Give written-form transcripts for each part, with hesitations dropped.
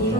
이곳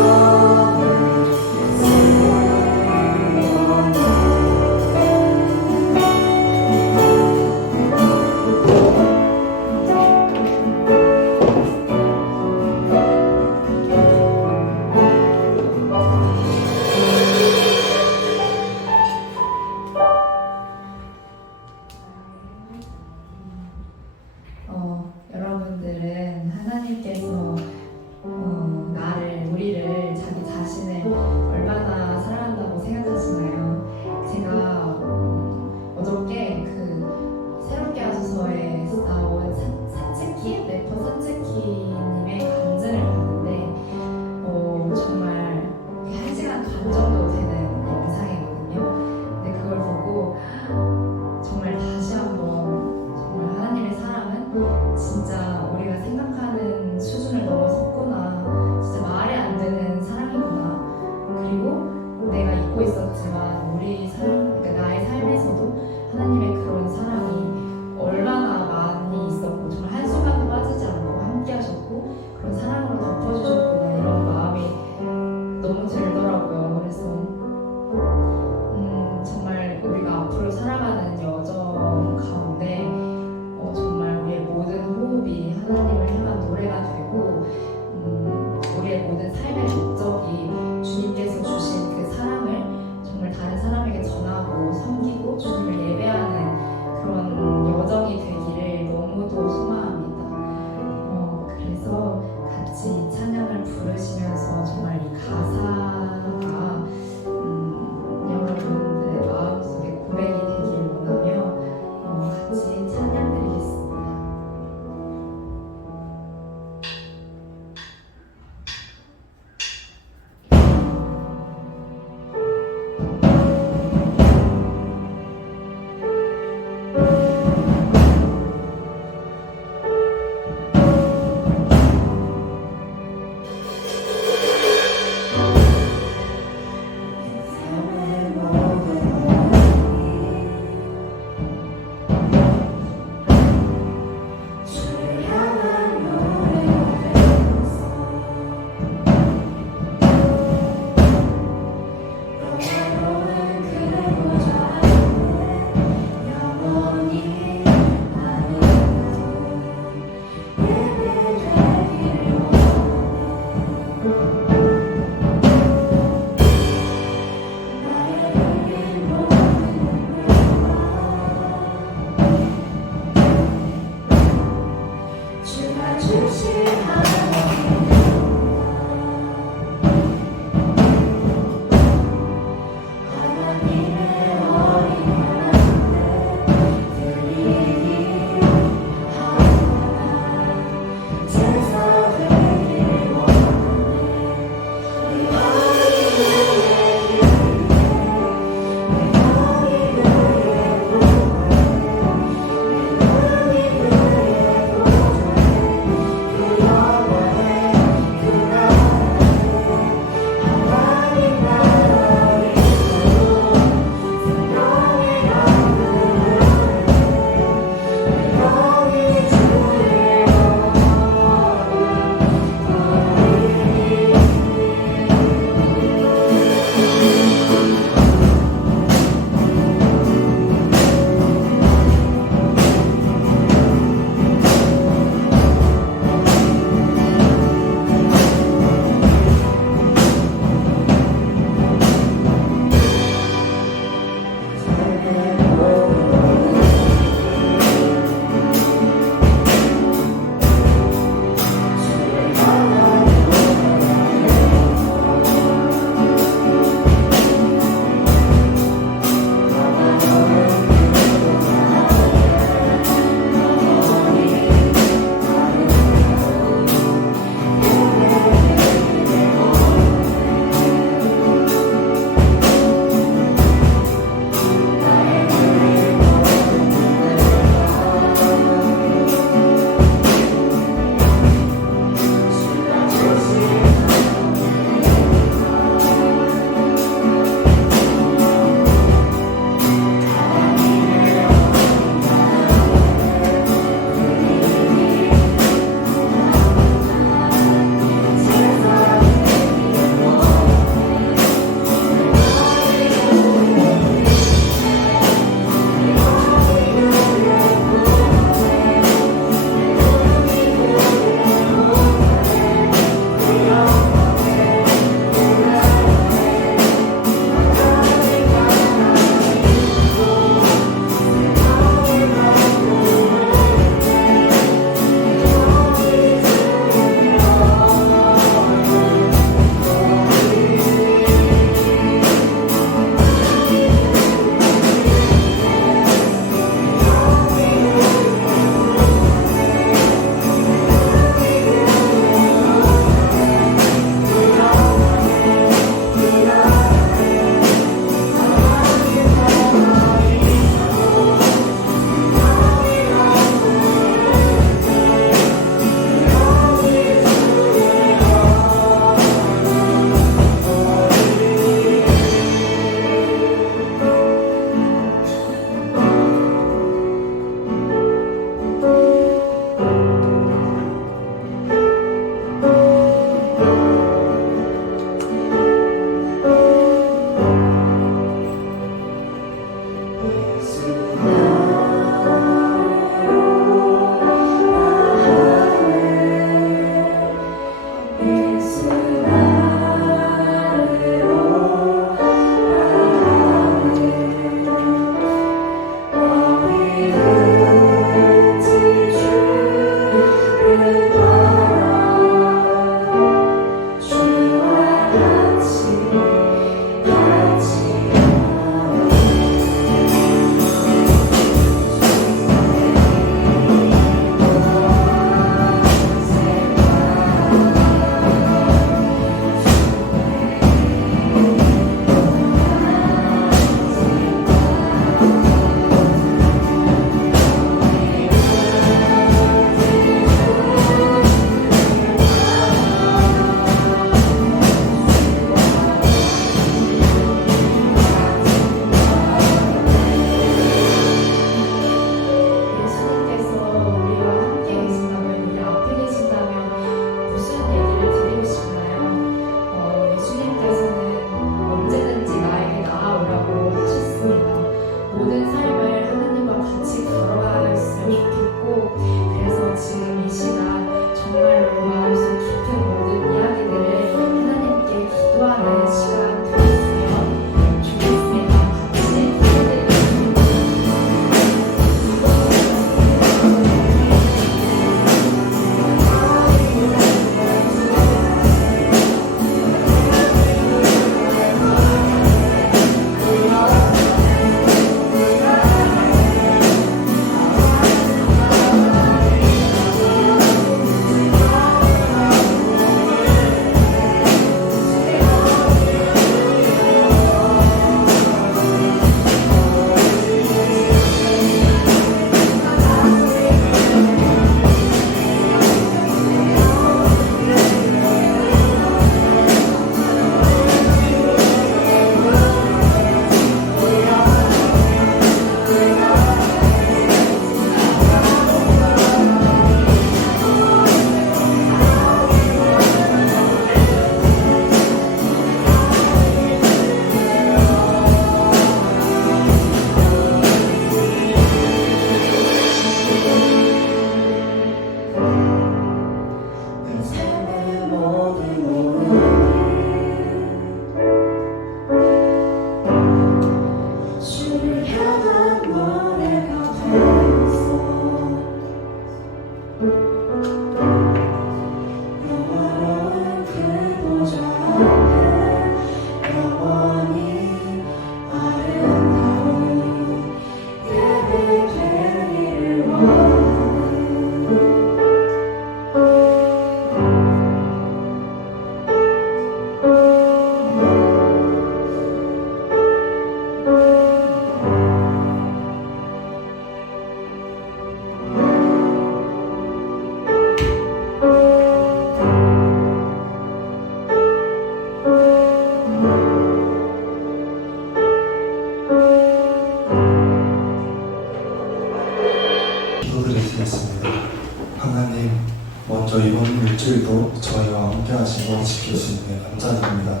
먼저 이번 일주일도 저희와 함께 하시고 지켜주시니 감사드립니다.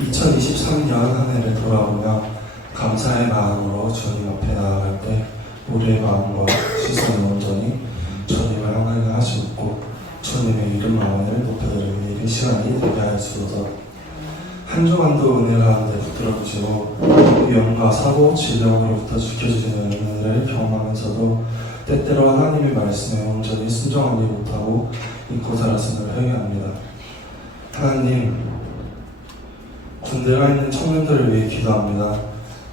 2023년 한 해를 돌아보며 감사의 마음으로 주님 앞에 나아갈 때 우리의 마음과 시선을 온전히 주님을 향하게 하시고 주님의 이름 마음을 높여드리는 이 시간이 되게 하여주소서. 한 주간도 은혜 가운데 붙들어 주시고 위험과 사고, 질병으로부터 지켜주시는 은혜를 경험하면서도 때때로 하나님의 말씀에 온전히 순종하지 못하고 잊고 살았음을 회개합니다. 하나님, 군대가 있는 청년들을 위해 기도합니다.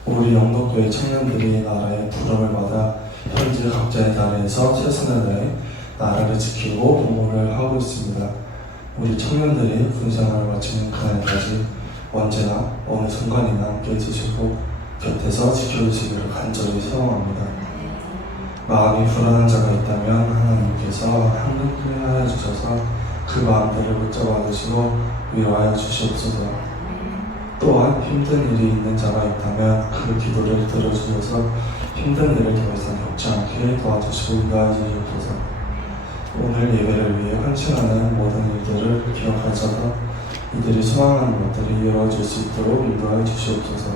우리 영덕교회 청년들이 나라의 부름을 받아 현재 각자의 나라에서 최선을 다해 나라를 지키고 복무를 하고 있습니다. 우리 청년들이 군생활을 마치는 그날까지 언제나 어느 순간이나 함께 해주시고 곁에서 지켜주시기를 간절히 소원합니다. 마음이 불안한 자가 있다면 하나님께서 함께하여 주셔서 그 마음들을 붙잡아 주시고 위로하여 주시옵소서. 또한 힘든 일이 있는 자가 있다면 그 기도를 들어주셔서 힘든 일을 더 이상 겪지 않게 도와주시고 위로하여 주시옵소서. 오늘 예배를 위해 헌신하는 모든 일들을 기억하셔서 이들이 소망하는 것들이 이루어질 수 있도록 인도하여 주시옵소서.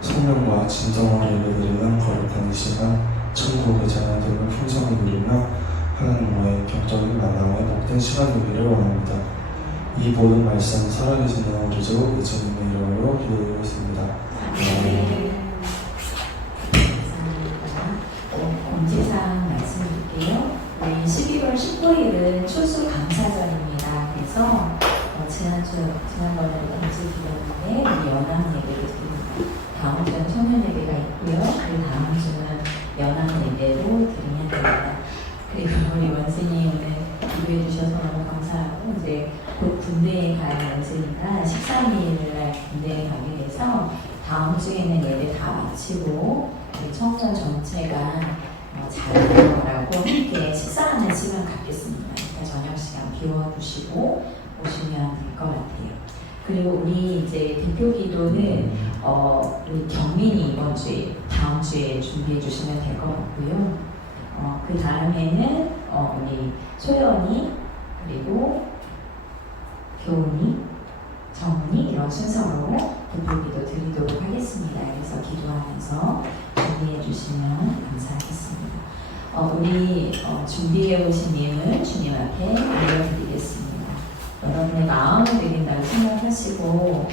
성령과 진정으로 예배드리는 거룩한 이 시간 천국의 자녀들을 풍성히 누리며 하나님과의 격적인 만남의 복된 시간이기를 원합니다. 이 모든 말씀 살아계시는 우리 주 예수님의 이름으로 기도드리겠습니다. 공지사항 말씀드릴게요. 12월 19일은 추수감사절입니다. 그래서 지난번에 공지드렸는데 우리 연합 예배를 드립니다. 다음 주는 청년 예배가 있고요. 그 다음 주는 연합 예배로 드리면 됩니다. 그리고 우리 원생이 오늘 기도해 주셔서 너무 감사하고 이제 곧 군대에 갈 원생이가 13일 날 군대에 가게 돼서 다음 주에는 예배 다 마치고 우리 청년 전체가 자유라고 함께 식사하는 시간 갖겠습니다. 그러니까 저녁 시간 비워두시고 오시면 될 것 같아요. 그리고 우리 이제 대표 기도는 우리 경민이 이번 주에 다음 주에 준비해 주시면 될 것 같고요. 그 다음에는 우리 소연이 그리고 교훈이 정훈이 이런 순서로 대표 기도 드리도록 하겠습니다. 그래서 기도하면서 준비해 주시면 감사하겠습니다. 우리 준비해 오신 내용을 주님 앞에 올려드리겠습니다. 여러분의 마음을 드린다고 생각하시고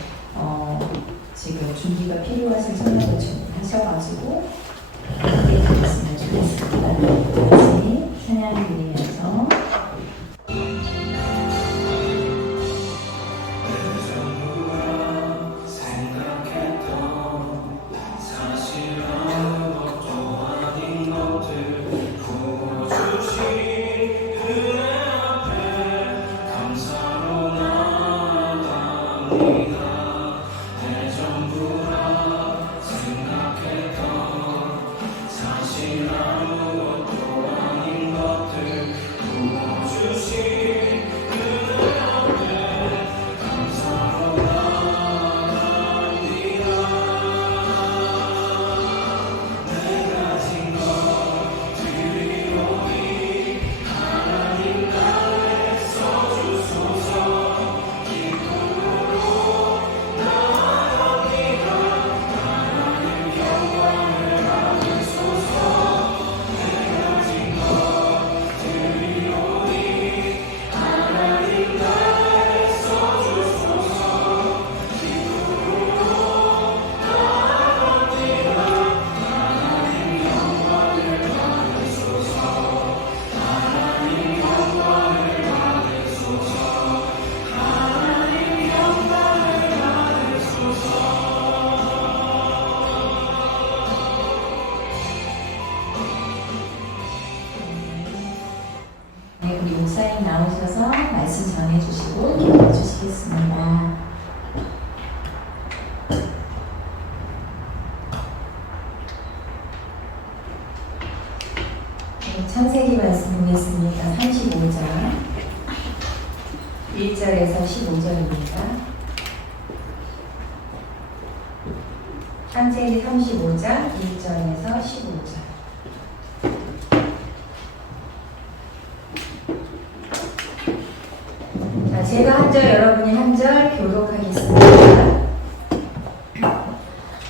지금 준비가 필요하신 생각을 준비하셔가지고 함께 드렸으면 좋겠습니다. 같이 찬양 드리면서 우리 목사님 나오셔서 말씀 전해주시고 기도해 주시겠습니다. 창세기 말씀 보겠습니다. 35장 1절에서 15절입니다. 창세기 35장 1절에서 15절. 제가 한 절, 여러분이 한 절 교독하겠습니다.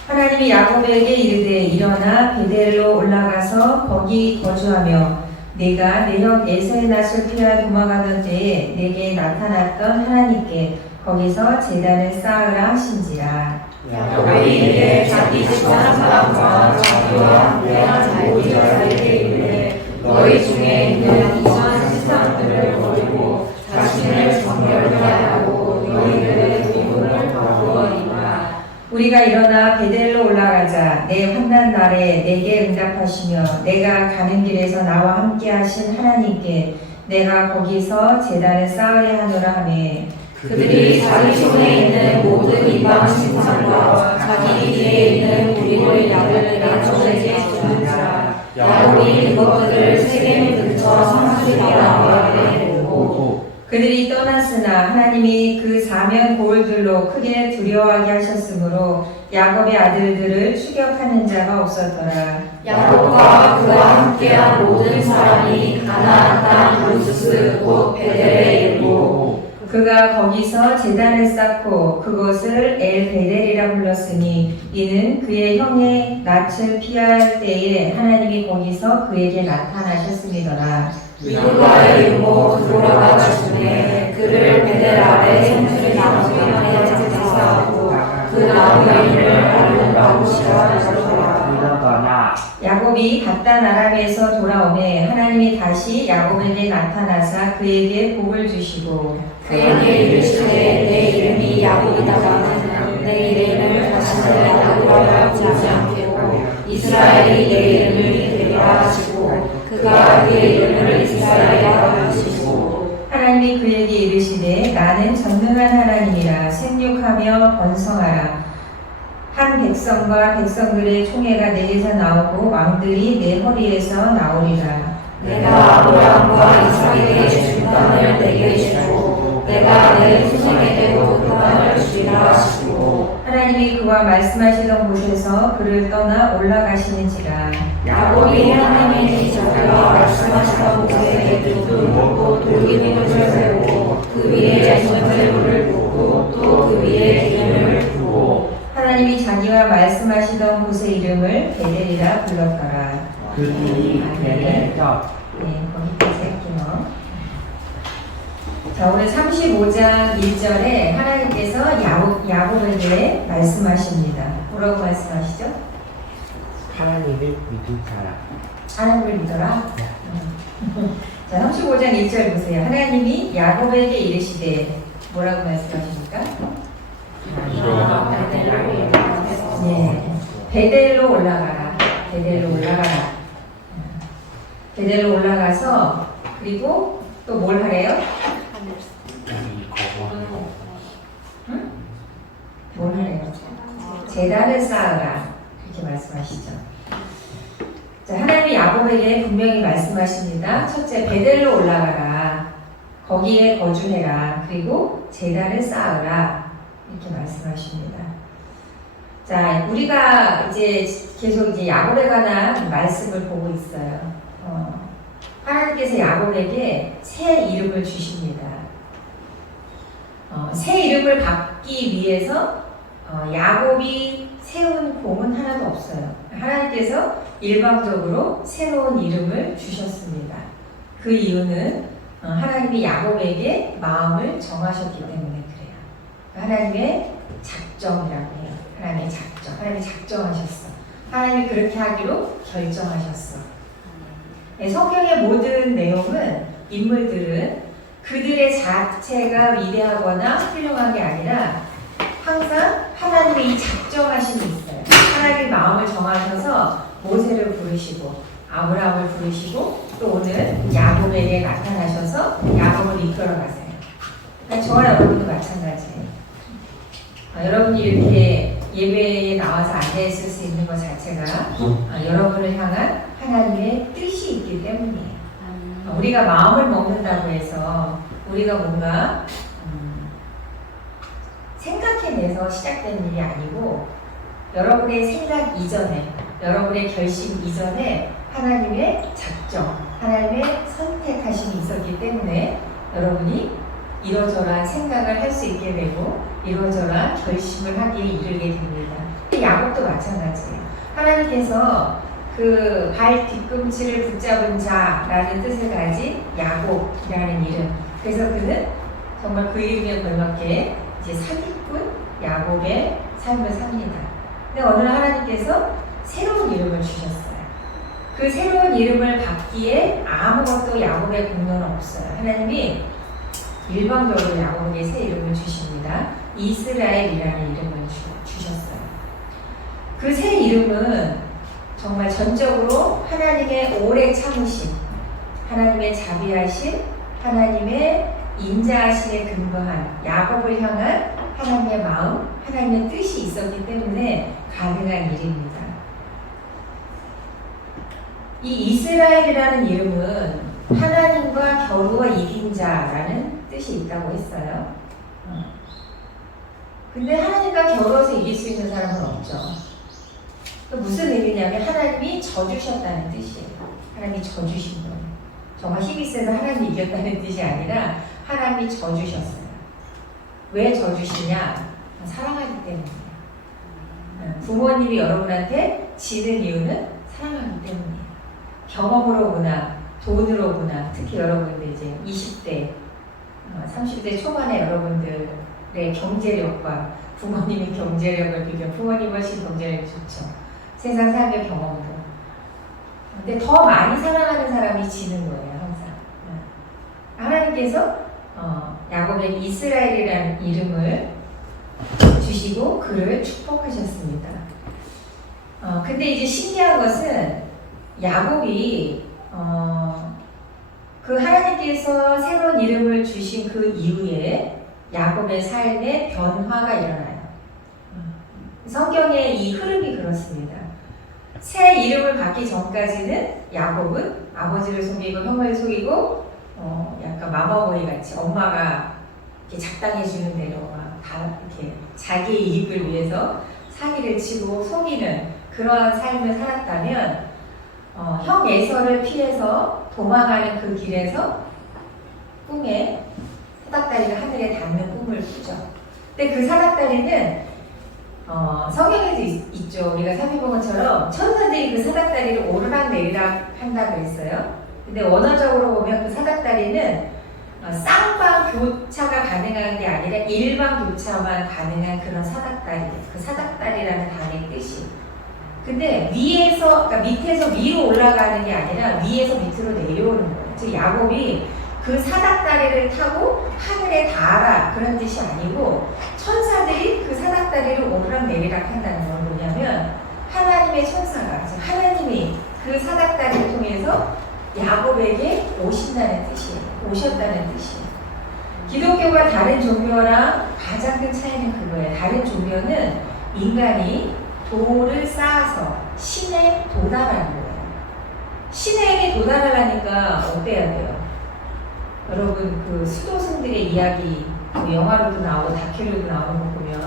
하나님이 야곱에게 이르되 일어나 베델로 올라가서 거기 거주하며 내가 내 형 에서의 낯을 피하여 도망하던 때에 내게 나타났던 하나님께 거기서 제단을 쌓으라 하신지라. 야곱이 이르되 자기 집 사람과 자기와 함께한 모든 자에게 이르되 너희 중에 있는 이전 신상들을 버리고 자신을 정결케 하고 너희들의 기분을 바꾸어리라. 우리가 일어나 베델로 올라가자. 내 환난 날에 내게 응답하시며 내가 가는 길에서 나와 함께 하신 하나님께 내가 거기서 제단을 쌓으려 하노라 하매 그들이 자기 손에 있는 모든 이방 신상과 자기 뒤에 있는 우리의 양을 야곱에게 주는지라. 야곱이 그것들을 세겜 근처 상수리라 하고 그들이 떠났으나 하나님이 그 사면 고을들로 크게 두려워하게 하셨으므로 야곱의 아들들을 추격하는 자가 없었더라. 야곱과 그와 함께한 모든 사람이 가나안 땅 루스 곧 베델에 이르고 그가 거기서 제단을 쌓고 그것을 엘베델이라 불렀으니 이는 그의 형의 낯을 피할 때에 하나님이 거기서 그에게 나타나셨음이더라. 미드바의 유모 돌아가다 중에 그를 베델 아래 생수를 나무에 제사하고 그 나무의 이름을 아름다우시라 하더라. 야곱이 갔단 아람에서 돌아오매 하나님이 다시 야곱에게 나타나사 그에게 복을 주시고 그에게 이르시되 내 이름이 야곱이다마는 내 이름을 다시는 야곱이라 부르지 않겠고 이스라엘이 내 이름을 되리라 하시고 그가 그의 이름을 이스라엘이라 부르시고 하나님이 그에게 이르시되 나는 전능한 하나님이라 생육하며 번성하라. 한 백성과 백성들의 총회가 내게서 나오고 왕들이 내 허리에서 나오리라. 내가 아브라함과 이삭에게 준 땅을 내게 주고 내가 내 후손에게도 그 땅을 주리라 하시고 하나님이 그와 말씀하시던 곳에서 그를 떠나 올라가시는지라. 야곱이 하나님의 자기와 말씀하시던 곳에 두고 돌기둥을 세우고 그 위에 전제물을 붓고 또 그 위에 기름을 부고 하나님이 자기와 말씀하시던 곳의 이름을 베델이라 불렀더라. 그들이 베델 네, 거기까지 할게요. 자, 오늘 35장 1절에 하나님께서 야곱에게 말씀하십니다. 뭐라고 말씀하시죠? 하나님을 믿은 사람. 하나님을 믿어라. 자, 35장 1절 보세요. 하나님이 야곱에게 이르시되 뭐라고 말씀하십니까? 네, 베델로 올라가라. 베델로 올라가라. 베델로 올라가서 그리고 또 뭘 하래요? 응? 뭘 하래요? 제단을 쌓으라. 이렇게 말씀하시죠. 자, 하나님이 야곱에게 분명히 말씀하십니다. 첫째, 베델로 올라가라. 거기에 거주해라. 그리고 제단을 쌓으라. 이렇게 말씀하십니다. 자, 우리가 이제 계속 이제 야곱에 관한 말씀을 보고 있어요. 하나님께서 야곱에게 새 이름을 주십니다. 새 이름을 갖기 위해서 야곱이 세운 공은 하나도 없어요. 하나님께서 일방적으로 새로운 이름을 주셨습니다. 그 이유는 하나님이 야곱에게 마음을 정하셨기 때문에 그래요. 하나님의 작정이라고 해요. 하나님의 작정. 하나님이 작정하셨어. 하나님이 그렇게 하기로 결정하셨어. 네, 성경의 모든 내용은, 인물들은 그들의 자체가 위대하거나 훌륭한 게 아니라 항상 하나님의 이 작정하심이 있어요. 하나님의 마음을 정하셔서 모세를 부르시고 아브라함을 부르시고 또 오늘 야곱에게 나타나셔서 야곱을 이끌어 가세요. 그러니까 저와 여러분도 마찬가지예요. 여러분이 이렇게 예배에 나와서 앉아있을 수 있는 것 자체가 여러분을 향한 하나님의 뜻이 있기 때문이에요. 우리가 마음을 먹는다고 해서 우리가 뭔가 생각해내서 시작된 일이 아니고 여러분의 생각 이전에, 여러분의 결심 이전에 하나님의 작정, 하나님의 선택하심이 있었기 때문에 여러분이 이러저러한 생각을 할 수 있게 되고 이러저러한 결심을 하기에 이르게 됩니다. 야곱도 마찬가지예요. 하나님께서 그 발 뒤꿈치를 붙잡은 자라는 뜻을 가진 야곱이라는 이름. 그래서 그는 정말 그 이름에 걸맞게 이제 사기꾼 야곱의 삶을 삽니다. 근데 어느 날 하나님께서 새로운 이름을 주셨어요. 그 새로운 이름을 받기에 아무것도 야곱의 공로는 없어요. 하나님이 일방적으로 야곱에게 새 이름을 주십니다. 이스라엘이라는 이름을 주셨어요. 그 새 이름은 정말 전적으로 하나님의 오래 참으심, 하나님의 자비하심, 하나님의 인자하심에 근거한 야곱을 향한 하나님의 마음, 하나님의 뜻이 있었기 때문에 가능한 일입니다. 이 이스라엘이라는 이름은 하나님과 겨루어 이긴 자라는 뜻이 있다고 했어요. 근데 하나님과 겨루어서 이길 수 있는 사람은 없죠. 무슨 의미냐면 하나님이 져주셨다는 뜻이에요. 하나님이 져주신 거예요. 정말 힘이 세서 하나님이 이겼다는 뜻이 아니라 하나님이 져주셨어요. 왜 져주시냐? 사랑하기 때문이에요. 부모님이 여러분한테 지는 이유는 사랑하기 때문이에요. 경험으로 보나 돈으로 보나 특히 여러분들 이제 20대, 30대 초반에 여러분들의 경제력과 부모님의 경제력을 비교, 부모님 훨씬 경제력이 좋죠. 세상 삶의 경험도. 근데 더 많이 사랑하는 사람이 지는 거예요, 항상. 하나님께서 야곱에게 이스라엘이라는 이름을 주시고 그를 축복하셨습니다. 근데 이제 신기한 것은 야곱이 그 하나님께서 새로운 이름을 주신 그 이후에 야곱의 삶에 변화가 일어나요. 성경의 이 흐름이 그렇습니다. 새 이름을 받기 전까지는 야곱은 아버지를 속이고 형을 속이고 약간 마마보이 같이 엄마가 이렇게 작당해 주는 대로 다 이렇게 자기의 이익을 위해서 사기를 치고 속이는 그러한 삶을 살았다면 형 에서를 피해서 도망가는 그 길에서 꿈에 사닥다리가 하늘에 닿는 꿈을 꾸죠. 근데 그 사닥다리는 성경에도 있죠. 우리가 사비봉어처럼 천사들이 그 사닥다리를 오르락 내리락 한다 그랬어요. 근데 원어적으로 보면 그 사닥다리는 쌍방 교차가 가능한 게 아니라 일방 교차만 가능한 그런 사닥다리. 그 사닥다리라는 단어의 뜻이. 근데 위에서, 그러니까 밑에서 위로 올라가는 게 아니라 위에서 밑으로 내려오는 거예요. 즉 야곱이 그 사닥다리를 타고 하늘에 닿아라 그런 뜻이 아니고 천사들이 그 사닥다리를 오르락 내리락 한다는 건 뭐냐면 하나님의 천사가 하나님이 그 사닥다리를 통해서 야곱에게 오신다는 뜻이에요. 오셨다는 뜻이에요. 기독교가 다른 종교랑 가장 큰 차이는 그거예요. 다른 종교는 인간이 도를 쌓아서 신에 도달하는 거예요. 신에게 도달하려니까 어때야 돼요? 여러분 그 수도승들의 이야기 그 영화로도 나오고 다큐로도 나오는 거 보면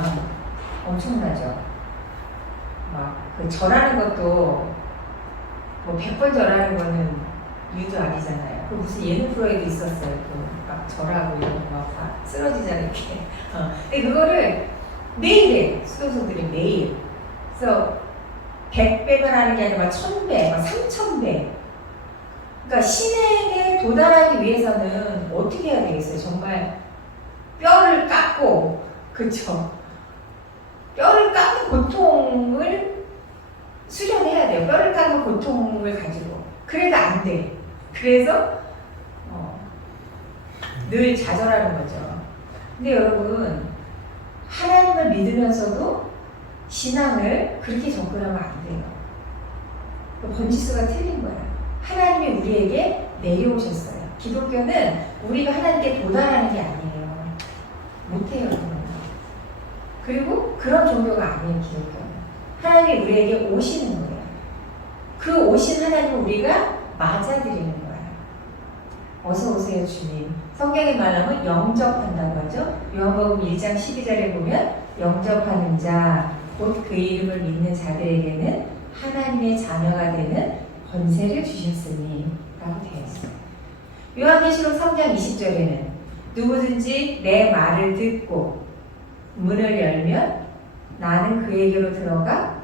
엄청나죠. 막 그 절하는 것도 뭐 100번 절하는 거는 유도 아니잖아요. 그 무슨 예능 프로에도 있었어요. 그 막 절하고 이런 거 막 다 쓰러지잖아요. 이렇게. 근데 그거를 매일 해. 수도승들이 매일. 그래서 100배가 하는 게 아니라 막 1000배, 막 3000배. 그러니까 신에게 도달하기 위해서는 어떻게 해야 되겠어요? 정말 뼈를 깎고, 그쵸? 뼈를 깎는 고통을 수련해야 돼요. 뼈를 깎는 고통을 가지고. 그래도 안 돼. 그래서 늘 좌절하는 거죠. 근데 여러분, 하나님을 믿으면서도 신앙을 그렇게 접근하면 안 돼요. 번지수가 틀린 거야. 하나님이 우리에게 내려오셨어요. 기독교는 우리가 하나님께 도달하는 게 아니에요. 못해요. 그리고 그런 종교가 아니에요. 기독교는. 하나님이 우리에게 오시는 거예요. 그 오신 하나님을 우리가 맞아들이는 거예요. 어서 오세요 주님. 성경에 말하면 영접한다고 하죠. 요한복음 1장 12절에 보면 영접하는 자, 곧 그 이름을 믿는 자들에게는 하나님의 자녀가 되는 권세를 주셨으니 라고 되어 있어요. 요한계시록 3장 20절에는 누구든지 내 말을 듣고 문을 열면 나는 그에게로 들어가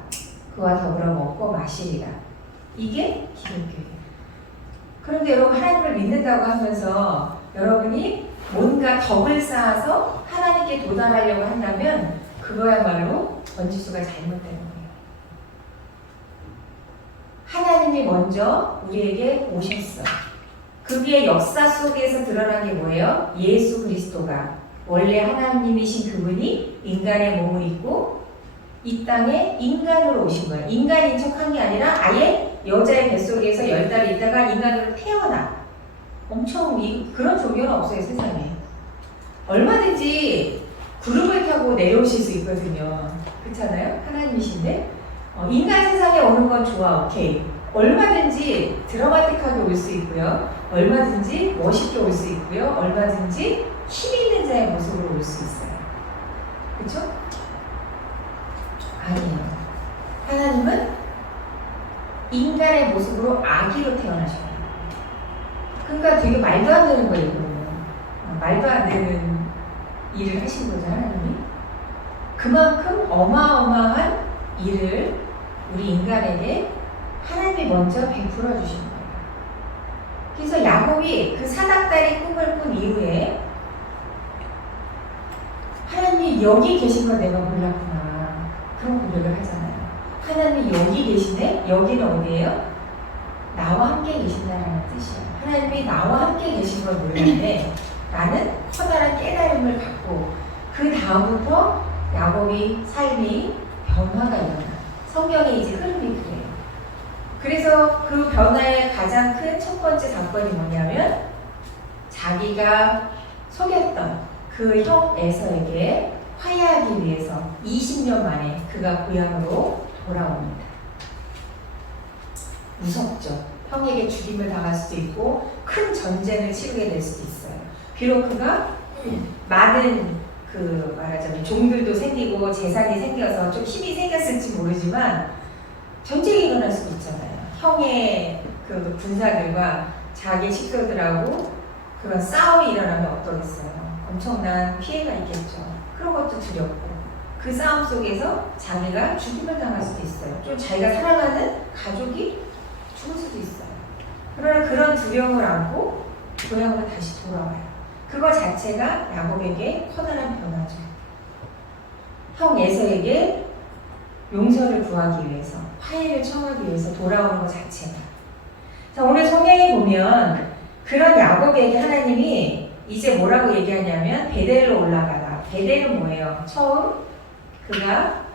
그와 더불어 먹고 마시리라. 이게 기독교예요. 그런데 여러분 하나님을 믿는다고 하면서 여러분이 뭔가 덕을 쌓아서 하나님께 도달하려고 한다면 그거야말로 번지수가 잘못되는 거예요. 하나님이 먼저 우리에게 오셨어. 그의 역사 속에서 드러난 게 뭐예요? 예수 그리스도가 원래 하나님이신 그분이 인간의 몸을 입고 이 땅에 인간으로 오신 거예요. 인간인 척한 게 아니라 아예 여자의 뱃속에서 10달 있다가 인간으로 태어나. 엄청 그런 종교는 없어요, 세상에. 얼마든지 구름을 타고 내려오실 수 있거든요. 그렇잖아요? 하나님이신데 인간 세상에 오는 건 좋아, 오케이. 얼마든지 드라마틱하게 올 수 있고요. 얼마든지 멋있게 올 수 있고요. 얼마든지 힘 있는 자의 모습으로 올 수 있어요. 그렇죠? 아니에요. 하나님은 인간의 모습으로 아기로 태어나셔요. 그러니까 되게 말도 안 되는 거예요, 이거는. 말도 안 되는 일을 하신 거죠, 하나님이. 그만큼 어마어마한 일을 우리 인간에게 하나님이 먼저 베풀어 주신 거예요. 그래서 야곱이 그 사닥다리 꿈을 꾼 이후에 하나님이 여기 계신 걸 내가 몰랐구나. 그런 고백을 하잖아요. 하나님이 여기 계시네? 여기는 어디예요? 나와 함께 계신다는 뜻이에요. 하나님이 나와 함께 계신 걸 몰랐는데 나는 커다란 깨달음을 갖고 그 다음부터 야곱이 삶이 변화가 일어나. 성경의 이제 흐름이 그래요. 그래서 그 변화의 가장 큰 첫 번째 사건이 뭐냐면 자기가 속였던 그 형 에서에게 화해하기 위해서 20년 만에 그가 고향으로 돌아옵니다. 무섭죠. 형에게 죽임을 당할 수도 있고 큰 전쟁을 치르게 될 수도 있어요. 비록 그가 많은 말하자면 종들도 생기고 재산이 생겨서 좀 힘이 생겼을지 모르지만 전쟁이 일어날 수도 있잖아요. 형의 그 군사들과 자기 식구들하고 그런 싸움이 일어나면 어떠겠어요? 엄청난 피해가 있겠죠. 그런 것도 두렵고 그 싸움 속에서 자기가 죽임을 당할 수도 있어요. 좀 자기가 사랑하는 가족이 죽을 수도 있어요. 그러나 그런 두려움을 안고 고향으로 다시 돌아와요. 그거 자체가 야곱에게 커다란 변화죠. 형 에서에게 용서를 구하기 위해서, 화해를 청하기 위해서 돌아오는 것 자체가. 자, 오늘 성경에 보면 그런 야곱에게 하나님이 이제 뭐라고 얘기하냐면 베델로 올라가라. 베델은 뭐예요? 처음 그가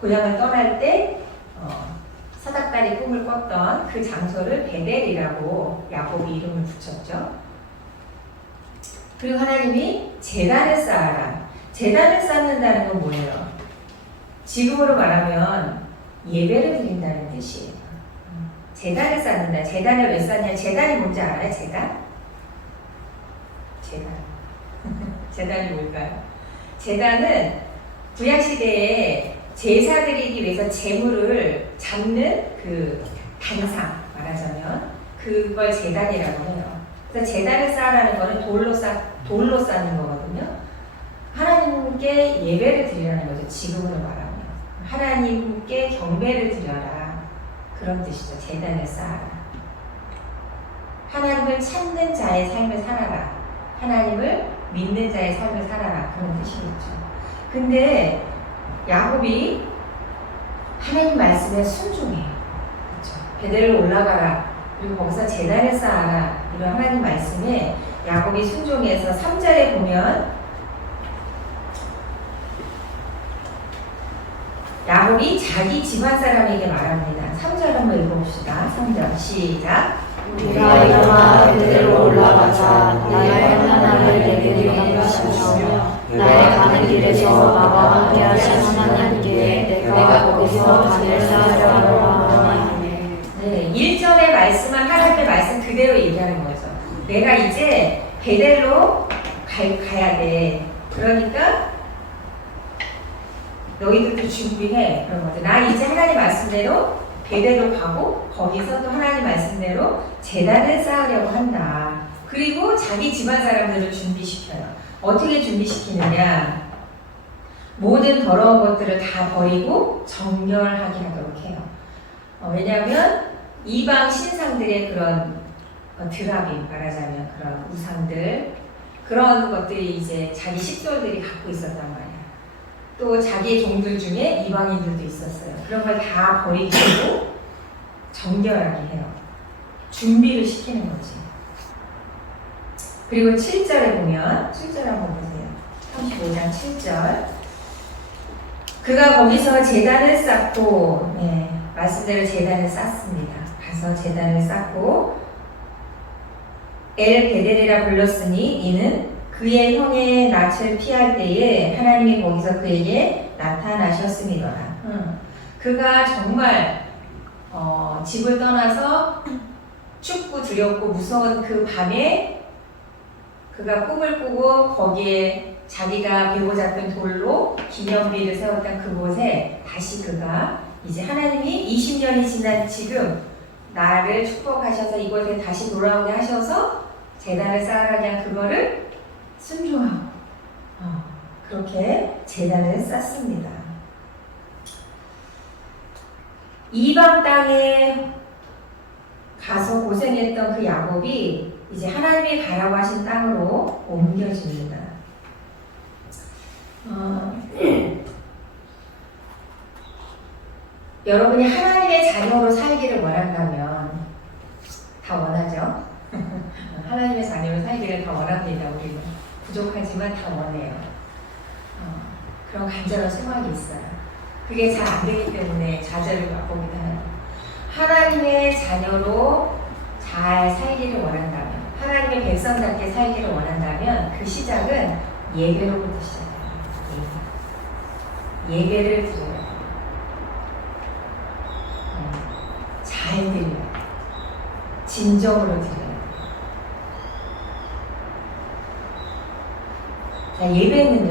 고향을 떠날 때 사닥다리 꿈을 꿨던 그 장소를 베델이라고 야곱이 이름을 붙였죠. 그리고 하나님이 제단을 쌓아라. 제단을 쌓는다는 건 뭐예요? 지금으로 말하면 예배를 드린다는 뜻이에요. 제단을 쌓는다. 제단을 왜 쌓냐? 제단이 뭔지 알아요? 제단? 제단이 뭘까요? 제단은 구약시대에 제사 드리기 위해서 제물을 잡는 그 단상 말하자면 그걸 제단이라고 해요. 그래서 제단을 쌓으라는 거는 돌로 쌓는 거거든요. 하나님께 예배를 드리라는 거죠. 지금으로 말하면 하나님께 경배를 드려라 그런 뜻이죠. 제단을 쌓아라. 하나님을 찾는 자의 삶을 살아라. 하나님을 믿는 자의 삶을 살아라 그런 뜻이겠죠. 근데 야곱이 하나님 말씀에 순종해요. 그렇죠? 베델로 올라가라. 그리고 거기서 제단을 쌓아라. 이런 하나님 말씀에 야곱이 순종해서 3절에 보면 야곱이 자기 집안 사람에게 말합니다. 3절 한번 읽어봅시다. 3절 시작. 우리가 일어나 베델로 올라가자. 나의 하나님을 내게 인도하시며 나의 가는 길에서 나와 함께 하신 하나님께 내가 거기서 자리를 쌓으려고 하노니. 네, 1절에 말씀한 하나님의 말씀 그대로 얘기하는 거죠. 내가 이제 베델로 가야 돼. 그러니까 너희들도 준비해. 그런 거죠. 나 이제 하나님 말씀대로 베델로 가고 거기서 또 하나님 말씀대로 제단을 쌓으려고 한다. 그리고 자기 집안 사람들을 준비시켜요. 어떻게 준비시키느냐? 모든 더러운 것들을 다 버리고 정결하게 하도록 해요. 왜냐하면 이방 신상들의 그런 드라빔, 말하자면 그런 우상들, 그런 것들이 이제 자기 식솔들이 갖고 있었단 말이야. 또 자기의 종들 중에 이방인들도 있었어요. 그런 걸 다 버리고 정결하게 해요. 준비를 시키는 거지. 그리고 7절에 보면, 7절 한번 보세요. 35장 7절. 그가 거기서 제단을 쌓고, 말씀대로 제단을 쌓습니다. 가서 제단을 쌓고, 엘 베델이라 불렀으니 이는 그의 형의 낯을 피할 때에 하나님이 거기서 그에게 나타나셨음이더라. 그가 정말 집을 떠나서 춥고 두렵고 무서운 그 밤에 그가 꿈을 꾸고 거기에 자기가 베고 잡은 돌로 기념비를 세웠던 그곳에 다시 그가 이제 하나님이 20년이 지난 지금 나를 축복하셔서 이곳에 다시 돌아오게 하셔서 제단을 쌓으라게 한 그거를 순종하고 그렇게 제단을 쌓습니다. 이방 땅에 가서 고생했던 그 야곱이 이제 하나님이 가라고 하신 땅으로 옮겨집니다. 여러분이 하나님의 자녀로 살기를 원한다면 다 원하죠? 하나님의 자녀로 살기를 다 원합니다. 우리는 부족하지만 다 원해요. 그런 간절한 소망이 있어요. 그게 잘 안 되기 때문에 좌절을 맛봅니다. 하나님의 자녀로 잘 살기를 원한다면, 하나님의 백성답게 살기를 원한다면 그 시작은 예배로부터 시작해요. 예배를 드려요. 잘 드려요. 진정으로 드려요. 자, 예배는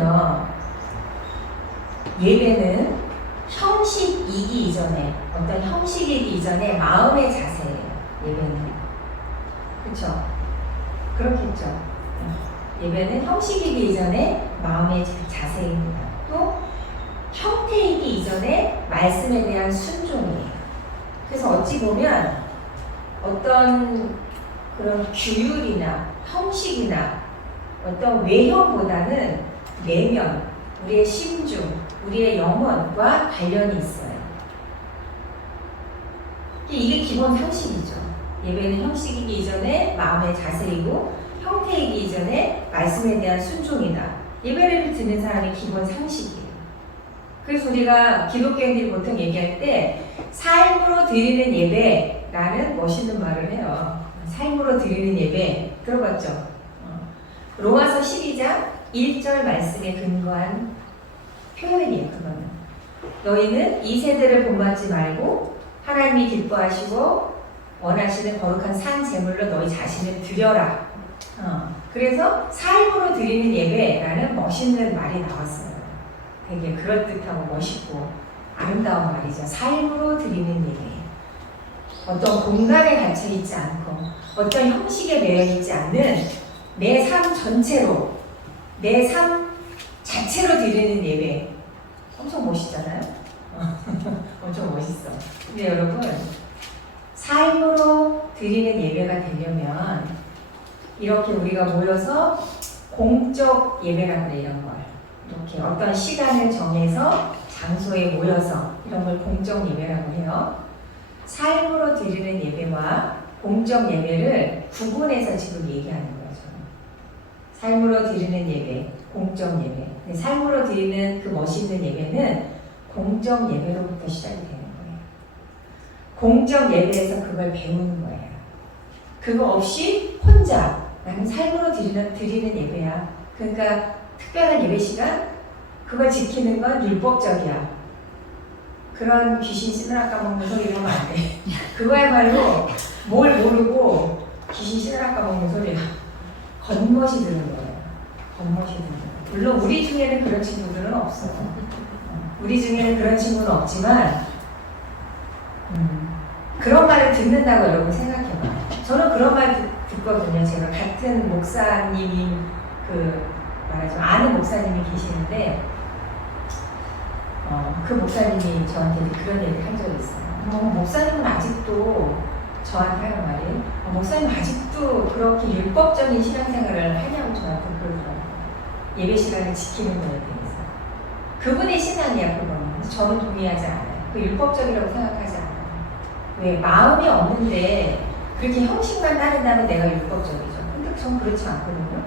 형식이기 이전에, 어떤 형식이기 이전에 마음의 자세예요. 예배는. 그렇죠? 그렇겠죠? 예배는 형식이기 이전에 마음의 자세입니다. 또 형태이기 이전에 말씀에 대한 순종이에요. 그래서 어찌 보면 어떤 그런 규율이나 형식이나 어떤 외형보다는 내면, 우리의 심중, 우리의 영혼과 관련이 있어요. 이게 기본 형식이죠. 예배는 형식이기 이전에 마음의 자세이고 형태이기 이전에 말씀에 대한 순종이다. 예배를 드는 사람의 기본 상식이에요. 그래서 우리가 기독교인들이 보통 얘기할 때 삶으로 드리는 예배라는 멋있는 말을 해요. 삶으로 드리는 예배 들어봤죠? 로마서 12장 1절 말씀에 근거한 표현이에요. 그거는 너희는 이 세대를 본받지 말고 하나님이 기뻐하시고 원하시는 거룩한 산 제물로 너희 자신을 드려라. 그래서 삶으로 드리는 예배라는 멋있는 말이 나왔어요. 되게 그럴듯하고 멋있고 아름다운 말이죠. 삶으로 드리는 예배. 어떤 공간에 갇혀 있지 않고 어떤 형식에 매여 있지 않는 내 삶 전체로, 내 삶 자체로 드리는 예배. 엄청 멋있잖아요? 엄청 멋있어. 근데 여러분, 삶으로 드리는 예배가 되려면 이렇게 우리가 모여서 공적 예배라고 그래, 이런 걸. 이렇게 어떤 시간을 정해서 장소에 모여서 이런 걸 공적 예배라고 해요. 삶으로 드리는 예배와 공적 예배를 구분해서 지금 얘기하는 거죠. 삶으로 드리는 예배, 공적 예배. 근데 삶으로 드리는 그 멋있는 예배는 공적 예배로부터 시작이 되는 거예요. 공적 예배에서 그걸 배우는 거예요. 그거 없이 혼자 나는 삶으로 드리는 예배야. 그러니까 특별한 예배 시간, 그걸 지키는 건 율법적이야. 그런 귀신 씨누라 까먹는 소리를 하면 안 돼. 그거야말로 뭘 모르고 귀신 씨누라 까먹는 소리야. 겉멋이 드는 거예요. 겉멋이 드는 거예요. 물론 우리 중에는 그런 친구들은 없어요. 우리 중에는 그런 친구는 없지만 그런 말을 듣는다고 여러분 생각해봐요. 저는 그런 말 듣거든요. 제가 같은 목사님인 그 아는 목사님이 계시는데 그 목사님이 저한테 그런 얘기를 한 적이 있어요. 목사님은 아직도 저한테 하는 말이 목사님 아직도 그렇게 율법적인 신앙생활을 하냐고 저한테 그러더라고요. 예배 시간을 지키는 거에 대해서. 그분의 신앙이야 그거는. 저는 동의하지 않아요. 그 율법적이라고 생각하지 않아요. 왜? 마음이 없는데 그렇게 형식만 따른다면 내가 율법적이죠. 근데 전 그렇지 않거든요.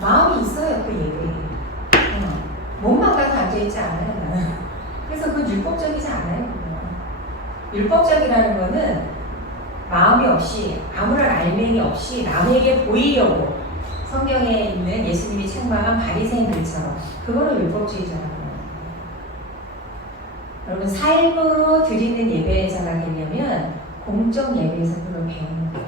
마음이 있어요 그 예배에. 몸만 가서 앉아있지 않아요 나는. 그래서 그건 율법적이지 않아요 그건. 율법적이라는 거는 마음이 없이 아무런 알맹이 없이 남에게 보이려고 성경에 있는 예수님이 책망한 바리새인들처럼 그거는 율법주의잖아요. 여러분 삶으로 드리는 예배자가 되려면 공적 예배에서 그걸 배우는 거예요.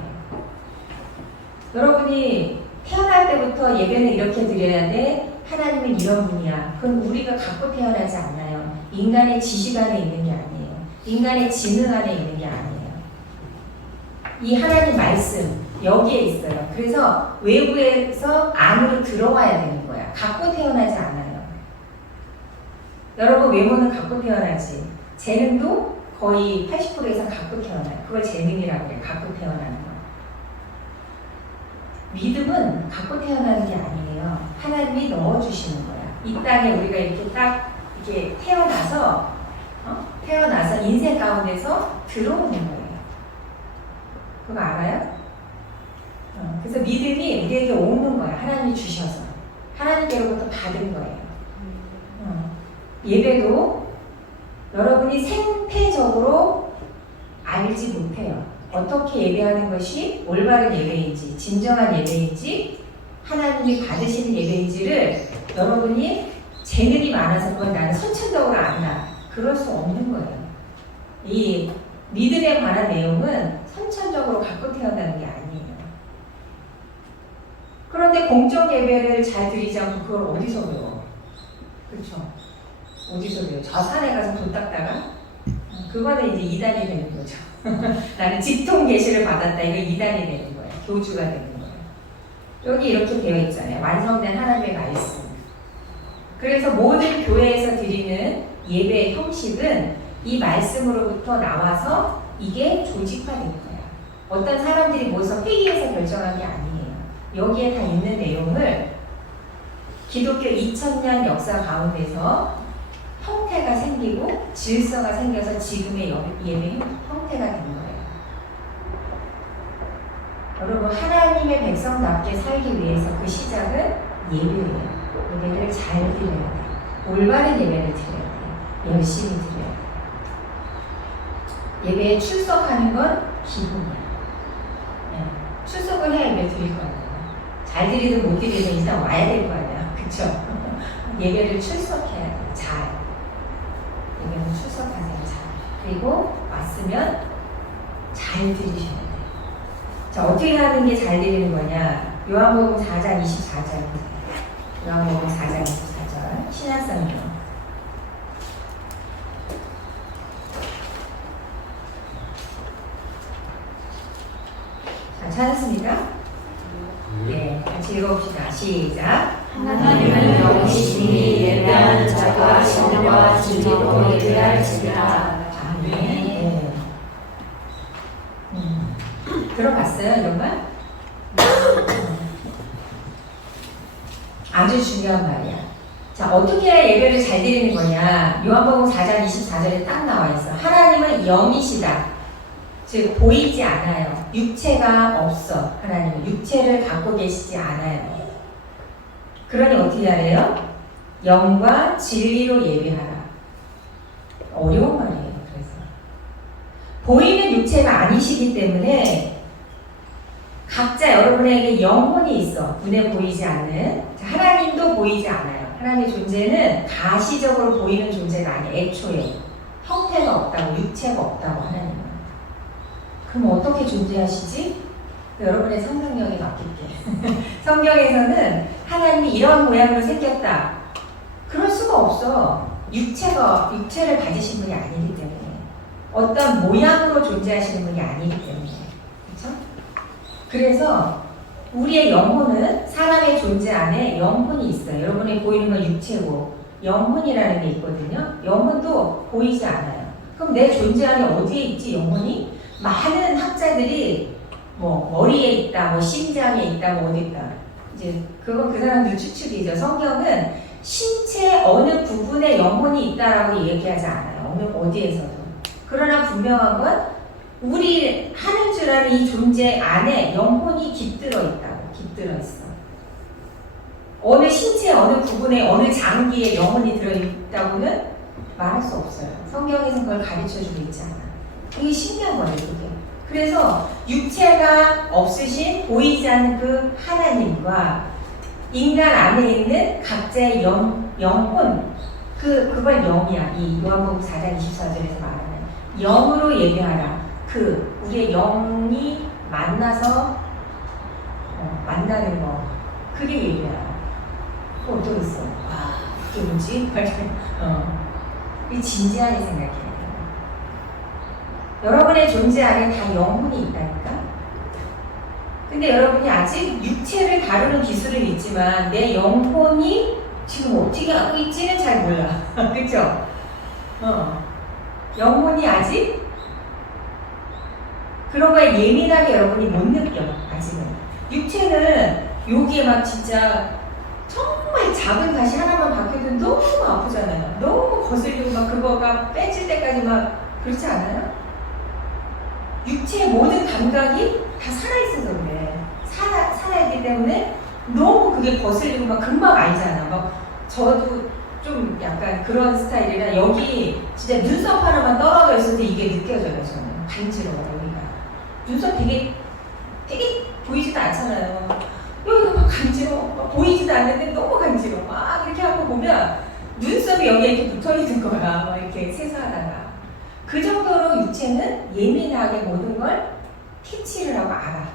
여러분이 태어날 때부터 예배는 이렇게 드려야 돼. 하나님은 이런 분이야. 그건 우리가 갖고 태어나지 않아요. 인간의 지식 안에 있는 게 아니에요. 인간의 지능 안에 있는 게 아니에요. 이 하나님 말씀 여기에 있어요. 그래서 외부에서 안으로 들어와야 되는 거야. 갖고 태어나지 않아요. 여러분 외모는 갖고 태어나지. 재능도 거의 80% 이상 갖고 태어나요. 그걸 재능이라고 해요. 갖고 태어나는 거. 믿음은 갖고 태어나는 게 아니에요. 하나님이 넣어주시는 거야. 이 땅에 우리가 이렇게 딱 이렇게 태어나서 인생 가운데서 들어오는 거예요. 그거 알아요? 그래서 믿음이 우리에게 오는 거야. 하나님이 주셔서. 하나님께로부터 받은 거예요. 예배도 여러분이 생태적으로 알지 못해요. 어떻게 예배하는 것이 올바른 예배인지, 진정한 예배인지, 하나님이 받으시는 예배인지를 여러분이 재능이 많아서 그건 나는 선천적으로 안다. 그럴 수 없는 거예요. 이 믿음에 관한 내용은 선천적으로 갖고 태어나는 게 아니에요. 그런데 공적 예배를 잘 드리지 않고 그걸 어디서 배워? 그렇죠? 어디서 배워? 저 산에 가서 돈 닦다가? 그거는 이제 이단이 되는 거죠. 나는 직통 계시를 받았다. 이거 이단이 되는 거예요. 교주가 되는 거예요. 여기 이렇게 되어 있잖아요. 완성된 하나님의 말씀. 그래서 모든 교회에서 드리는 예배의 형식은 이 말씀으로부터 나와서 이게 조직화된 거야. 어떤 사람들이 모여서 회의해서 결정한 게 아니에요. 여기에 다 있는 내용을 기독교 2000년 역사 가운데서 형태가 생기고 질서가 생겨서 지금의 예배 형태가 된 거예요. 여러분 하나님의 백성답게 살기 위해서 그 시작은 예배예요. 예배를 잘 드려야 돼요. 올바른 예배를 드려야 돼요. 열심히 드려야 돼요. 예배에 출석하는 건 기본이에요. 네. 출석을 해야 예배 드릴 거 아니에요. 잘 드리든 못 드리든 일단 와야 될 거 아니야. 그쵸? 예배를 출석해야 돼요. 잘. 예배는 출석하세요. 잘. 그리고 왔으면 잘 드리셔야 돼요. 자, 어떻게 하는 게 잘 드리는 거냐? 요한복음 4장 24절. 요한복음 4장 24절. 신약성경. 자, 찾았습니다. 네, 같이 읽어봅시다. 시작. 하나님은 영이시니 예배하는 자가 신령과 진리로 예배할지니라. 아멘. 네. 들어봤어요, 이런 말? 아주 중요한 말이야. 자, 어떻게 해야 예배를 잘 드리는 거냐? 요한복음 4장 24절에 딱 나와 있어. 하나님은 영이시다. 즉 보이지 않아요. 육체가 없어. 하나님은 육체를 갖고 계시지 않아요. 그러니 어떻게 하래요? 영과 진리로 예배하라. 어려운 말이에요. 그래서 보이는 육체가 아니시기 때문에 각자 여러분에게 영혼이 있어. 눈에 보이지 않는. 하나님도 보이지 않아요. 하나님의 존재는 가시적으로 보이는 존재가 아니에요. 애초에 형태가 없다고, 육체가 없다고 하나님은. 그럼 어떻게 존재하시지? 여러분의 상상력에 맡길게. 성경에서는 하나님이 이런 모양으로 생겼다. 그럴 수가 없어. 육체를 가지신 분이 아니기 때문에. 어떤 모양으로 존재하시는 분이 아니기 때문에. 그렇죠? 그래서 우리의 영혼은 사람의 존재 안에 영혼이 있어요. 여러분이 보이는 건 육체고 영혼이라는 게 있거든요. 영혼도 보이지 않아요. 그럼 내 존재 안에 어디에 있지 영혼이? 많은 학자들이 뭐 머리에 있다, 뭐 심장에 있다, 뭐 어디 있다. 이제 그건 그 사람들 추측이죠. 성경은 신체 어느 부분에 영혼이 있다라고 얘기하지 않아요. 어느 어디에서도. 그러나 분명한 건 우리 하는 줄 아는 이 존재 안에 영혼이 깃들어 있다고. 깃들어 있어. 어느 신체 어느 부분에 어느 장기에 영혼이 들어있다고는 말할 수 없어요. 성경에서 그걸 가르쳐주고 있지 않아. 되게 신기한 거예요, 그게. 그래서 육체가 없으신 보이지 않는 그 하나님과 인간 안에 있는 각자의 영혼, 그걸 영이야. 이 요한복음 4장 24절에서 말하는 영으로 예배하라. 우리의 영이 만나서 만나는 거, 그게 예배야. 그거 어떠겠어? 와, 그게 뭐지? 이 진지하게 생각해야 돼요. 여러분의 존재 안에 다 영혼이 있다니까? 근데 여러분이 아직 육체를 다루는 기술은 있지만 내 영혼이 지금 어떻게 하고 있지는 잘 몰라. 그쵸? 영혼이 아직 그런 거에 예민하게 여러분이 못 느껴, 아직은. 육체는 여기에 막 진짜 정말 작은 가시 하나만 박혀도 너무 아프잖아요. 너무 거슬리고 막 그거가 빼질 때까지 막 그렇지 않아요? 육체의 모든 감각이 다 살아있어서 그래. 살아있기 때문에 너무 그게 거슬리고 막 금방 알잖아. 막 저도 좀 약간 그런 스타일이라 여기 진짜 눈썹 하나만 떨어져 있을 때 이게 느껴져요, 저는. 간지러워, 여기가. 눈썹 되게 보이지도 않잖아요. 여기가 막 간지러워. 막 보이지도 않는데 너무 간지러워. 막 이렇게 하고 보면 눈썹이 여기에 이렇게 붙어 있는 거야. 막 이렇게 세수하다가. 그 정도로 육체는 예민하게 모든 걸 캐치를 하고 알아.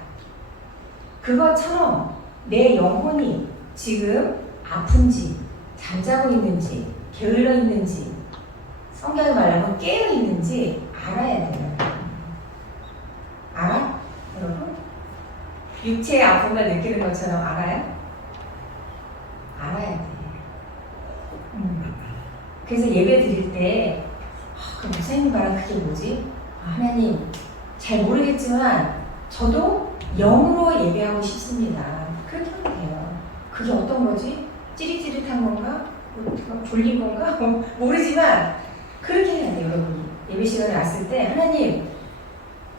그것처럼 내 영혼이 지금 아픈지, 잠자고 있는지, 게을러 있는지, 성경에 말하면 깨어 있는지 알아야 돼요. 알아? 여러분? 육체의 아픔을 느끼는 것처럼 알아요? 알아야 돼. 그래서 예배 드릴 때 그 목사님 말한 그게 뭐지? 하나님 잘 모르겠지만 저도 영으로 예배하고 싶습니다. 그렇게 하면 돼요. 그게 어떤 거지? 찌릿찌릿한 건가? 졸린 건가? 모르지만 그렇게 해야 돼요, 여러분이. 예배 시간에 왔을 때 하나님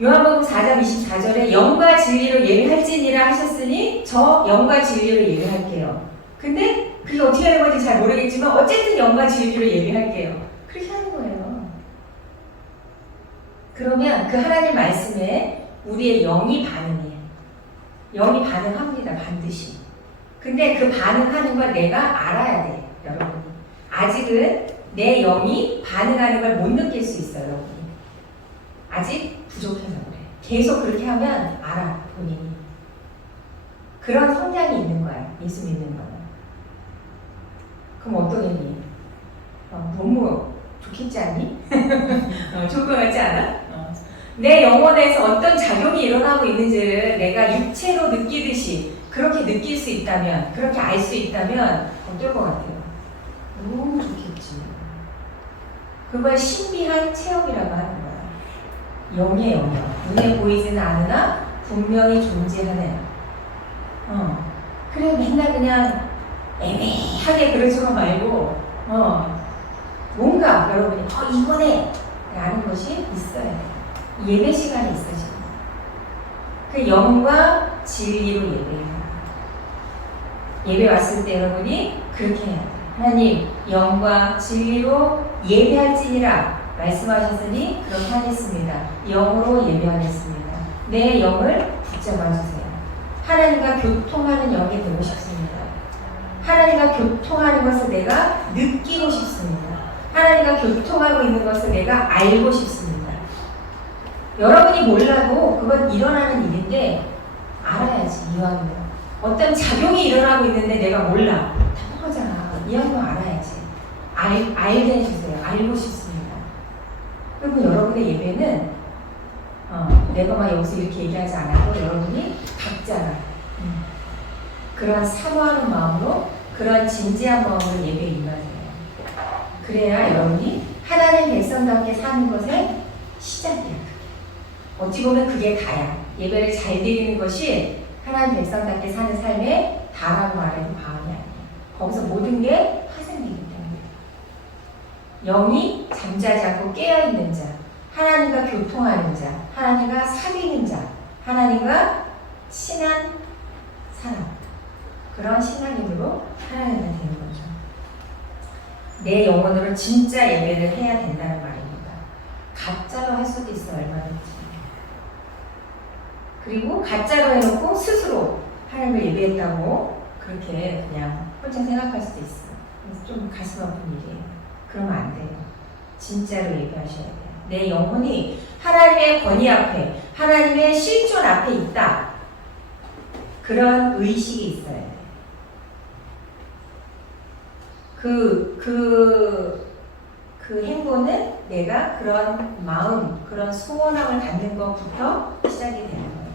요한복음 4장 24절에 영과 진리로 예배할지니라 하셨으니 저 영과 진리로 예배할게요. 근데 그게 어떻게 하는 건지 잘 모르겠지만 어쨌든 영과 진리로 예배할게요. 그렇게 하는 거예요. 그러면 그 하나님 말씀에 우리의 영이 반응해요. 영이 반응합니다. 반드시. 근데 그 반응하는 걸 내가 알아야 돼. 여러분이. 아직은 내 영이 반응하는 걸 못 느낄 수 있어요. 여러분이. 아직 부족해서 그래. 계속 그렇게 하면 알아. 본인이. 그런 성향이 있는 거야. 예수 믿는 거는. 그럼 어떠겠니? 너무 좋겠지 않니? 좋을 것 같지 않아? 내 영혼에서 어떤 작용이 일어나고 있는지를 내가 육체로 느끼듯이 그렇게 느낄 수 있다면, 그렇게 알 수 있다면 어떨 것 같아요? 너무 좋겠지. 그걸 신비한 체험이라고 하는 거야. 영의 영역. 눈에 보이지는 않으나 분명히 존재하는. 그래 맨날 그냥 애매하게 그러지만 말고 뭔가 여러분이 이거네 라는 것이 있어야 돼. 예배 시간이 있어 지금. 그 영과 진리로 예배해요. 예배 왔을 때 여러분이 그렇게 해야 돼. 하나님 영과 진리로 예배할지니라 말씀하셨으니 그렇게 하겠습니다. 영으로 예배하겠습니다. 내 영을 붙잡아 주세요. 하나님과 교통하는 영이 되고 싶습니다. 하나님과 교통하는 것을 내가 느끼고 싶습니다. 하나님과 교통하고 있는 것을 내가 알고 싶습니다. 여러분이 몰라도 그건 일어나는 일인데 알아야지. 이왕이면 어떤 작용이 일어나고 있는데 내가 몰라. 답답하잖아. 이왕이면 알아야지. 알게 해주세요. 알고 싶습니다. 그리고 여러분의 예배는 내가 막 여기서 이렇게 얘기하지 않아도 여러분이 각자가 그런 사모하는 마음으로 그런 진지한 마음으로 예배에 임하세요. 그래야 여러분이 하나님 백성답게 사는 것의 시작이야. 어찌 보면 그게 다야. 예배를 잘 드리는 것이 하나님 백성답게 사는 삶의 다라고 말해도 과언이 아니에요. 거기서 모든 게 파생되기 때문에. 영이 잠자지 않고 깨어있는 자, 하나님과 교통하는 자, 하나님과 사귀는 자, 하나님과 친한 사람, 그런 신앙인으로 하나님과 되는 거죠. 내 영혼으로 진짜 예배를 해야 된다는 말입니다. 가짜로 할 수도 있어요, 얼마든지. 그리고 가짜로 해놓고 스스로 하나님을 예배했다고 그렇게 그냥 혼자 생각할 수도 있어요. 그래서 좀 가슴 아픈 일이에요. 그러면 안 돼요. 진짜로 예배하셔야 돼요. 내 영혼이 하나님의 권위 앞에, 하나님의 실존 앞에 있다. 그런 의식이 있어야 돼요. 그 행보는 내가 그런 마음, 그런 소원함을 갖는 것부터 시작이 되는 거예요.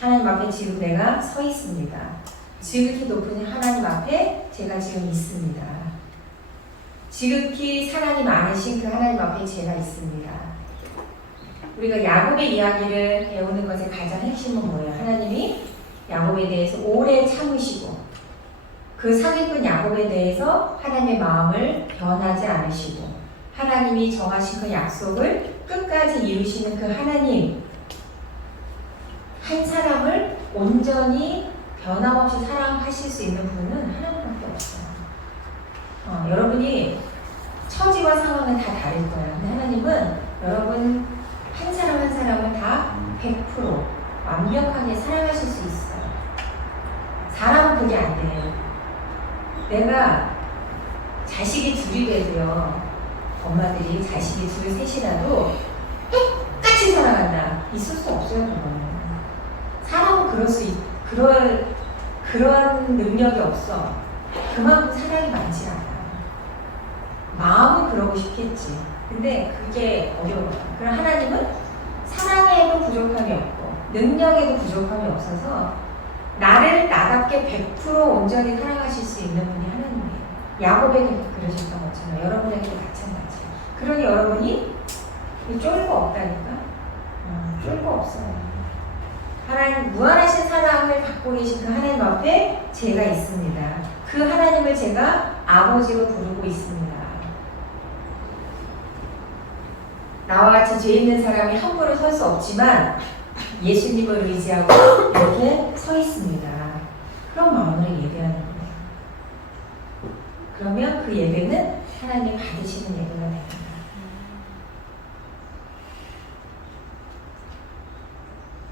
하나님 앞에 지금 내가 서 있습니다. 지극히 높은 하나님 앞에 제가 지금 있습니다. 지극히 사랑이 많으신 그 하나님 앞에 제가 있습니다. 우리가 야곱의 이야기를 배우는 것의 가장 핵심은 뭐예요? 하나님이 야곱에 대해서 오래 참으시고 그 사기꾼 야곱에 대해서 하나님의 마음을 변하지 않으시고 하나님이 정하신 그 약속을 끝까지 이루시는 그 하나님, 한 사람을 온전히 변함없이 사랑하실 수 있는 분은 하나님밖에 없어요. 여러분이 처지와 상황은 다 다를 거예요. 근데 하나님은 여러분 한 사람 한 사람을 다 100% 완벽하게 사랑하실 수 있어요. 사람은 그게 안 돼요. 내가 자식이 둘이 돼도요, 엄마들이 자식이 둘, 셋이라도 똑같이 사랑한다. 있을 수 없어요, 그거는. 사람은 그런 능력이 없어. 그만큼 사랑이 많지 않아. 마음은 그러고 싶겠지. 근데 그게 어려워요. 그럼 하나님은 사랑에도 부족함이 없고, 능력에도 부족함이 없어서, 나를 나답게 100% 온전히 사랑하실 수 있는 분이 하나님이에요. 야곱에게 그러셨던 것처럼 여러분에게도 마찬가지예요. 그러니 여러분이 쫄거 없다니까? 쫄거 없어요. 하나님, 무한하신 사랑을 갖고 계신 그 하나님 앞에 제가 있습니다. 그 하나님을 제가 아버지로 부르고 있습니다. 나와 같이 죄 있는 사람이 함부로 설 수 없지만 예수님을 의지하고 이렇게 서 있습니다. 그런 마음으로 예배하는 거예요. 그러면 그 예배는 하나님이 받으시는 예배가 됩니다.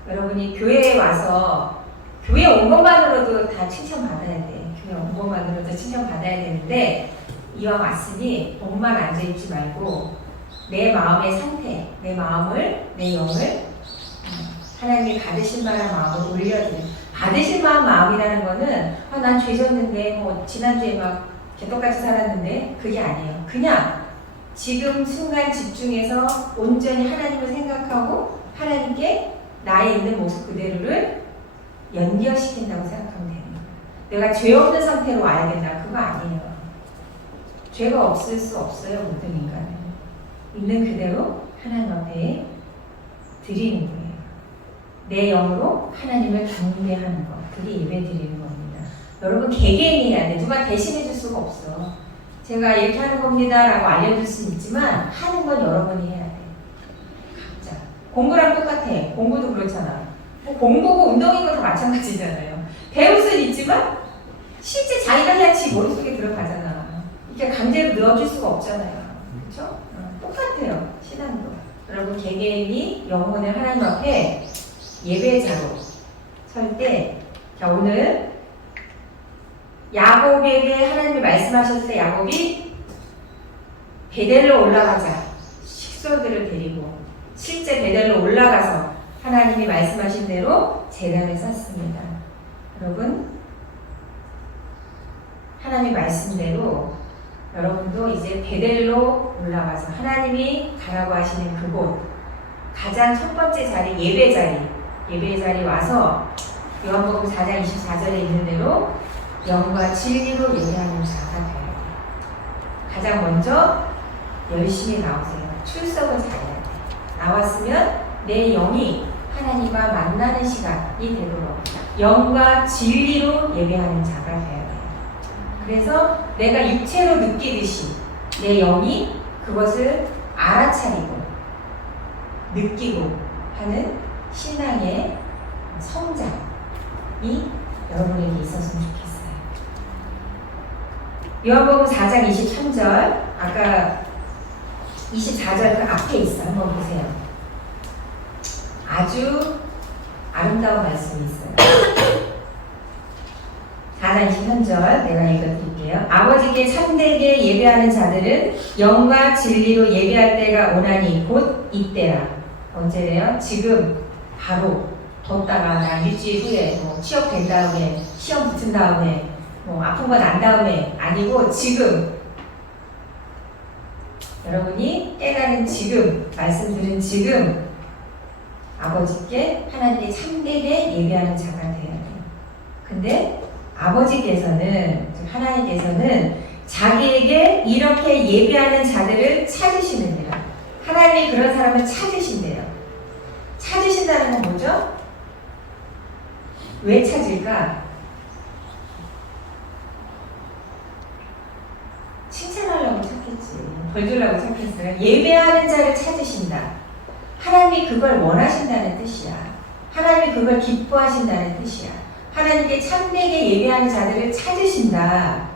여러분이 교회에 와서 교회 온 것만으로도 다 칭찬받아야 돼. 교회 온 것만으로도 칭찬받아야 되는데 이왕 왔으니 몸만 앉아있지 말고 내 마음의 상태, 내 마음을, 내 영을 하나님이 받으실 만한 마음으로 올려드려요. 받으실 만한 마음이라는 거는 난 죄 졌는데 지난주에 막 개떡같이 살았는데 그게 아니에요. 그냥 지금 순간 집중해서 온전히 하나님을 생각하고 하나님께 나의 있는 모습 그대로를 연결시킨다고 생각하면 되는 거예요. 내가 죄 없는 상태로 와야 된다. 그거 아니에요. 죄가 없을 수 없어요. 모든 인간은. 있는 그대로 하나님 앞에 드리는 거예요. 내 영으로 하나님을 경배하는 것. 그게 예배 드리는 겁니다. 여러분 개개인이 해야 돼. 누가 대신해 줄 수가 없어. 제가 이렇게 하는 겁니다 라고 알려줄 수는 있지만 하는 건 여러분이 해야 돼. 각자. 공부랑 똑같아. 공부도 그렇잖아. 공부고 운동인 거 다 마찬가지잖아요. 배울 수는 있지만 실제 자기가 해야지 머릿속에 들어가잖아. 이렇게 강제로 넣어줄 수가 없잖아요. 그렇죠? 똑같아요. 신앙도. 여러분 개개인이 영혼을 하나님 앞에 예배자로 설 때, 자 오늘 야곱에게 하나님이 말씀하셨을 때 야곱이 베델로 올라가자 식솔들을 데리고 실제 베델로 올라가서 하나님이 말씀하신 대로 제단을 쌓습니다. 여러분 하나님의 말씀대로 여러분도 이제 베델로 올라가서 하나님이 가라고 하시는 그곳 가장 첫 번째 자리 예배 자리 예배의 자리에 와서 요한복음 4장 24절에 있는 대로 영과 진리로 예배하는 자가 되어야 돼요. 가장 먼저 열심히 나오세요. 출석을 잘해야 돼요. 나왔으면 내 영이 하나님과 만나는 시간이 되도록 영과 진리로 예배하는 자가 되어야 돼요. 그래서 내가 육체로 느끼듯이 내 영이 그것을 알아차리고 느끼고 하는 신앙의 성장이 여러분에게 있었으면 좋겠어요. 요한복음 4장 23절, 아까 24절 그 앞에 있어요. 한번 보세요. 아주 아름다운 말씀이 있어요. 4장 23절 내가 읽어드릴게요. 아버지께 참되게 예배하는 자들은 영과 진리로 예배할 때가 오나니 곧 이때라. 언제래요? 지금 바로 뒀다가 나 일주일 후에 뭐 취업된 다음에 시험 붙은 다음에 뭐 아픈 거 난 다음에 아니고 지금 여러분이 깨달은 지금 말씀 들은 지금 아버지께 하나님께 참되게 예배하는 자가 되어야 돼요. 근데 아버지께서는 하나님께서는 자기에게 이렇게 예배하는 자들을 찾으시는데요. 하나님이 그런 사람을 찾으신대요. 찾으신다는 건 뭐죠? 왜 찾을까? 칭찬하려고 찾겠지. 벌 주려고 찾겠어요. 예배하는 자를 찾으신다. 하나님이 그걸 원하신다는 뜻이야. 하나님이 그걸 기뻐하신다는 뜻이야. 하나님께 참되게 예배하는 자들을 찾으신다.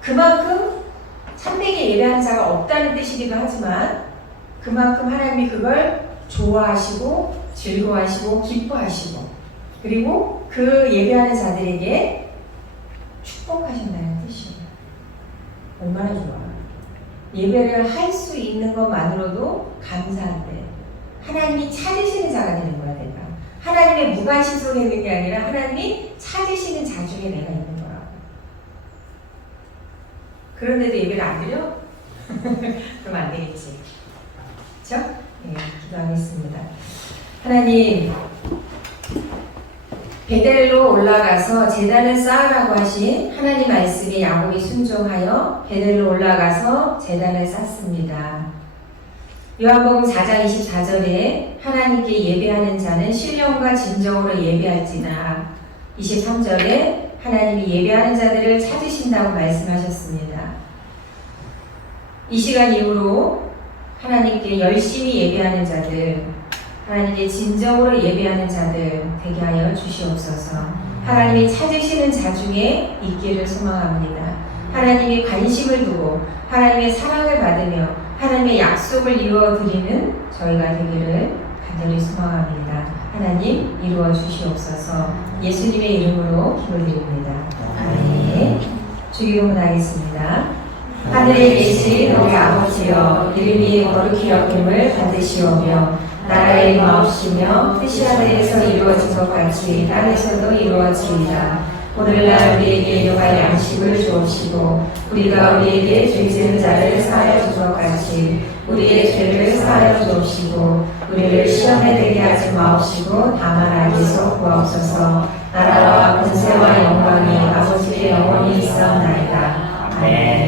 그만큼 참되게 예배하는 자가 없다는 뜻이기도 하지만 그만큼 하나님이 그걸 좋아하시고 즐거워하시고 기뻐하시고 그리고 그 예배하는 자들에게 축복하신다는 뜻이에요. 얼마나 좋아. 예배를 할 수 있는 것만으로도 감사한데 하나님이 찾으시는 자가 되는 거야 내가. 하나님의 무관심 속에 있는 게 아니라 하나님이 찾으시는 자 중에 내가 있는 거라고. 그런데도 예배를 안 드려? 그럼 안 되겠지. 그렇죠? 네, 기도하겠습니다. 하나님, 베델로 올라가서 제단을 쌓으라고 하신 하나님 말씀에 야곱이 순종하여 베델로 올라가서 제단을 쌓습니다. 요한복음 4장 24절에 하나님께 예배하는 자는 신령과 진정으로 예배할지나 23절에 하나님이 예배하는 자들을 찾으신다고 말씀하셨습니다. 이 시간 이후로 하나님께 열심히 예배하는 자들, 하나님께 진정으로 예배하는 자들 되게 하여 주시옵소서. 하나님이 찾으시는 자 중에 있기를 소망합니다. 하나님이 관심을 두고 하나님의 사랑을 받으며 하나님의 약속을 이루어드리는 저희가 되기를 간절히 소망합니다. 하나님 이루어 주시옵소서. 예수님의 이름으로 기도드립니다. 아멘. 주기도문하겠습니다. 하늘에 계신 우리 아버지여, 이름이 거룩히 여김을 받으시오며 나라의 임하옵시며 뜻이 하늘에서 이루어진 것 같이 땅에서도 이루어지이다. 오늘날 우리에게 일용할 양식을 주옵시고 우리가 우리에게 죄 지은 자를 사하여 준 것 같이 우리의 죄를 사하여 주옵시고 우리를 시험에 들게 하지 마옵시고 다만 악에서 구하옵소서. 나라와 권세와 영광이 아버지의 영원히 있사옵나이다. 아멘.